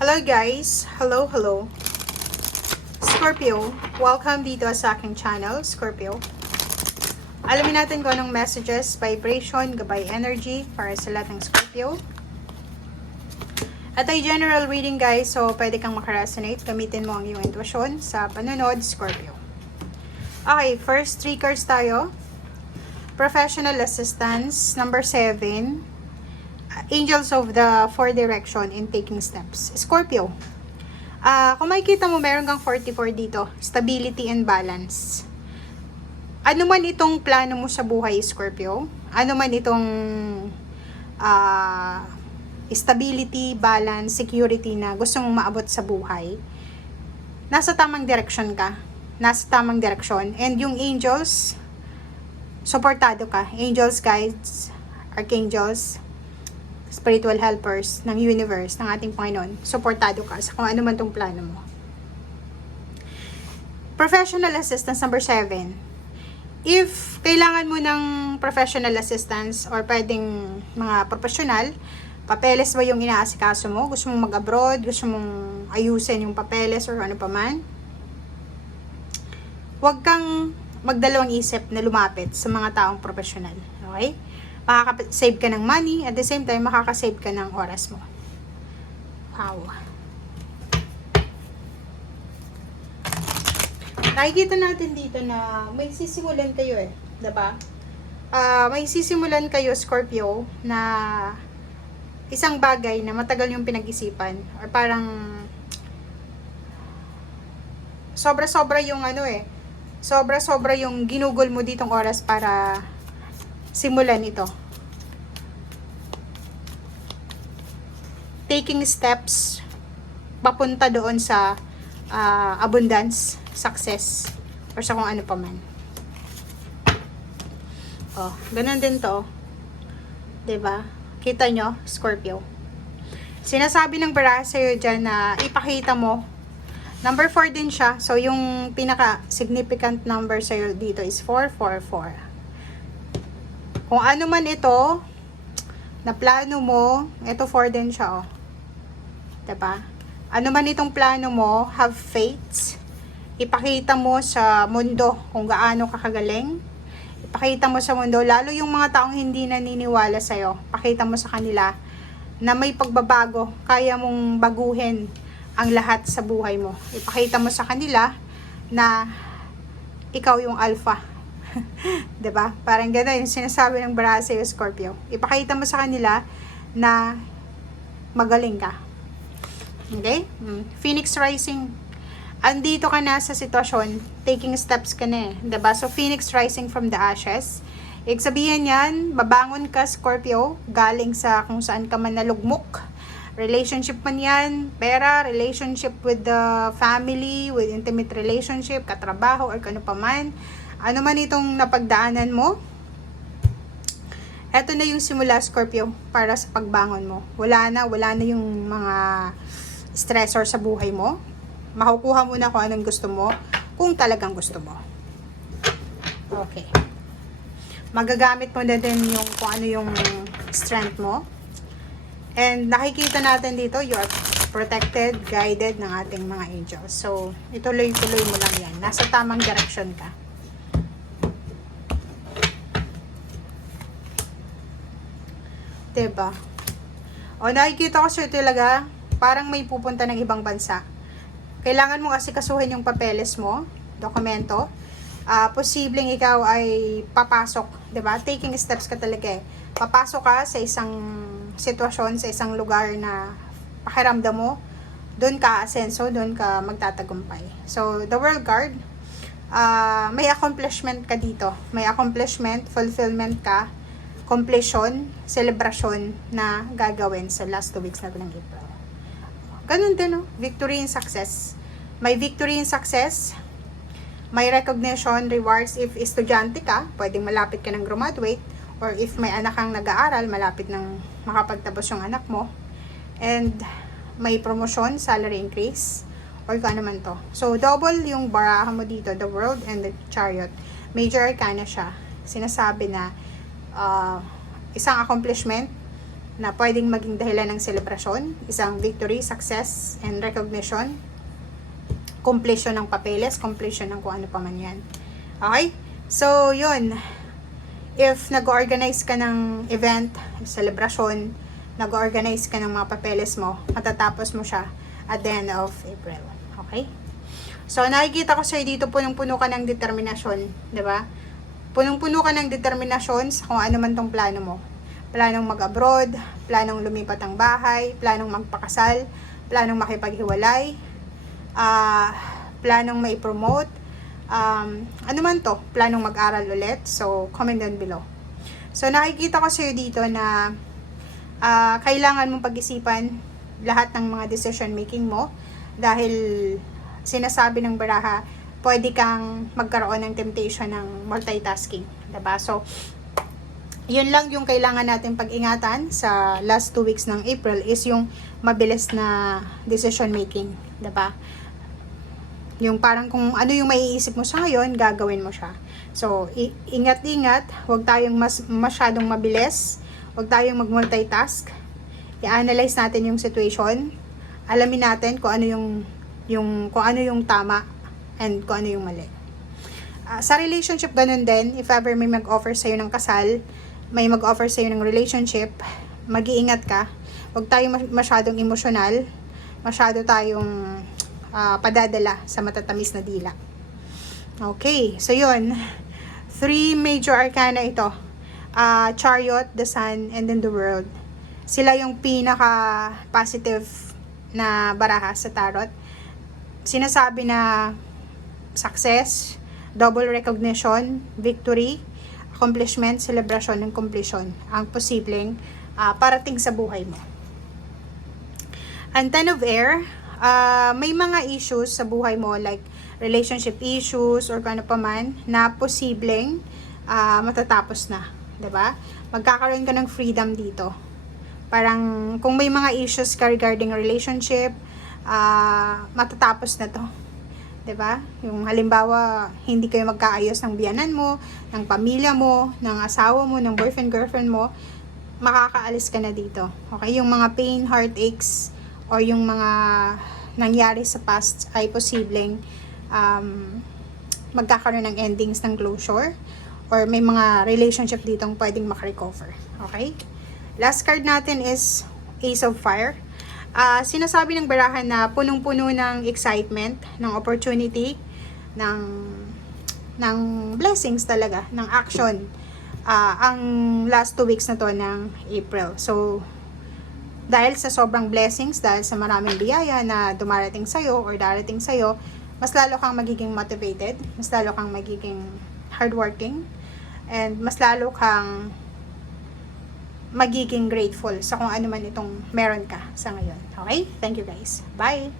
Hello guys! Hello! Scorpio, welcome dito sa aking channel, Scorpio. Alamin natin kung anong messages, vibration, gabay energy para sa lahat ng Scorpio. At ay general reading guys, so pwede kang makaresonate. Gamitin mo ang iyong intuition sa panunod, Scorpio. Okay, first 3 cards tayo. Professional assistance, number 7. Angels of the 4 direction in taking steps. Scorpio, kung makikita mo, meron kang 44 dito. Stability and balance. Ano man itong plano mo sa buhay, Scorpio, ano man itong stability, balance, security na gusto mong maabot sa buhay, nasa tamang direction ka. Nasa tamang direction. And yung angels, supportado ka. Angels, guides, archangels, spiritual helpers ng universe, ng ating Panginoon, supportado ka sa kung ano man tong plano mo. Professional assistance, number 7. If kailangan mo ng professional assistance or pwedeng mga professional, papeles ba yung inaasikaso mo? Gusto mong mag-abroad? Gusto mong ayusin yung papeles or ano pa man? Huwag kang magdalawang isip na lumapit sa mga taong professional. Okay? Makaka-save ka ng money, at the same time, makaka-save ka ng oras mo. Wow. Nakikita natin dito na may sisimulan kayo diba? May sisimulan kayo, Scorpio, na isang bagay na matagal yung pinag-isipan. Or parang sobra-sobra yung sobra-sobra yung ginugol mo ditong oras para simulan ito. Taking steps papunta doon sa abundance, success, or sa kung ano pa man. Oh, ganun din to. 'Di ba? Kita nyo, Scorpio. Sinasabi ng bara sa'yo dyan na ipakita mo. Number 4 din siya. So, yung pinaka-significant number sa'yo dito is 444. Kung ano man ito, na plano mo, ito 4 din siya, Diba? Ano man itong plano mo, have faith. Ipakita mo sa mundo kung gaano ka kagaling. Ipakita mo sa mundo, lalo yung mga taong hindi naniniwala sa'yo. Pakita mo sa kanila na may pagbabago. Kaya mong baguhin ang lahat sa buhay mo. Ipakita mo sa kanila na ikaw yung alpha. 'Di ba? Parang gano'n yung sinasabi ng bara sa'yo, Scorpio. Ipakita mo sa kanila na magaling ka. Okay? Phoenix rising. Andito ka na sa sitwasyon, taking steps ka na 'di ba? So Phoenix rising from the ashes. Ibig sabihin yan, babangon ka, Scorpio, galing sa kung saan ka man nalugmok. Relationship man yan, pera, relationship with the family, with intimate relationship, katrabaho, or kano pa man. Ano man itong napagdaanan mo, eto na yung simula, Scorpio, para sa pagbangon mo. Wala na yung mga stressor sa buhay mo. Makukuha mo na kung anong gusto mo, kung talagang gusto mo. Okay. Magagamit mo na din yung kung ano yung strength mo. And nakikita natin dito, you are protected, guided ng ating mga angels. So, ituloy-tuloy mo lang yan. Nasa tamang direction ka. Diba? O, nakikita ko siya talaga, parang may pupunta ng ibang bansa. Kailangan mo kasi kasuhin yung papeles mo, dokumento. Posibleng ikaw ay papasok, diba? Taking steps ka talaga Papasok ka sa isang sitwasyon, sa isang lugar na pakiramdam mo, doon ka asenso, doon ka magtatagumpay. So, the World Card, may accomplishment ka dito. May accomplishment, fulfillment ka, completion, celebration na gagawin sa last 2 weeks na ng April. Ganun din, victory and success. May victory and success, may recognition, rewards. If estudyante ka, pwedeng malapit ka ng graduate, or if may anak kang nag-aaral, malapit ng makapagtapos yung anak mo. And may promotion, salary increase, or kung ano man to. So, double yung baraha mo dito, the World and the Chariot. Major arcana siya. Sinasabi na isang accomplishment na pwedeng maging dahilan ng selebrasyon, isang victory, success, and recognition, completion ng papeles, completion ng kung ano pa man yan. Okay? So, yun. If nag-organize ka ng event, celebration, nag-organize ka ng mga papeles mo, matatapos mo siya at the end of April. Okay? So, nakikita ko sa'yo dito, punong-puno ka ng determinasyon. Diba? Punong-puno ka ng determinasyon sa kung ano man tong plano mo. Planong mag-abroad, planong lumipat ang bahay, planong magpakasal, planong makipaghiwalay, planong mai-promote, ano man to, planong mag-aral ulit. So, comment down below. So, nakikita ko sa'yo dito na kailangan mong pag-isipan lahat ng mga decision making mo dahil sinasabi ng baraha, pwede kang magkaroon ng temptation ng multitasking. Diba? So, yun lang yung kailangan natin pag-ingatan sa last 2 weeks ng April is yung mabilis na decision making. Diba? Yung parang kung ano yung maiisip mo sa ngayon, gagawin mo siya. So, ingat-ingat, huwag tayong masyadong mabilis, huwag tayong mag-multitask. I-analyze natin yung situation, alamin natin kung ano kung ano yung tama and kung ano yung mali. Sa relationship, ganun din, if ever may mag-offer sa'yo ng kasal, may mag-offer sa'yo ng relationship, mag-iingat ka. Huwag tayong masyadong emosyonal, masyado tayong padadala sa matatamis na dila. Okay, so yun. 3 major arcana ito. Chariot, the Sun, and then the World. Sila yung pinaka-positive na baraha sa tarot. Sinasabi na success, double recognition, victory, accomplishment, celebration, and completion ang posibleng parating sa buhay mo. Ang 10 of Air, may mga issues sa buhay mo like relationship issues or kung ano pa man na posibleng matatapos na, 'di ba? Magkakaroon ka ng freedom dito. Parang kung may mga issues ka regarding relationship, matatapos na 'to. 'Di ba? Yung halimbawa, hindi kayo magkaayos ng biyanan mo, ng pamilya mo, ng asawa mo, ng boyfriend, girlfriend mo, makakaalis ka na dito. Okay? Yung mga pain, heartaches, or yung mga nangyari sa past ay posibleng magkakaroon ng endings ng closure, or may mga relationship ditong pwedeng makarecover. Okay? Last card natin is Ace of Fire. Sinasabi ng barahan na punong-puno ng excitement, ng opportunity, ng blessings talaga, ng action, ang last 2 weeks na to ng April. So, dahil sa sobrang blessings, dahil sa maraming biyaya na dumarating sa'yo or darating sa'yo, mas lalo kang magiging motivated, mas lalo kang magiging hardworking, and mas lalo kang magiging grateful sa kung ano man itong meron ka sa ngayon. Okay? Thank you guys. Bye!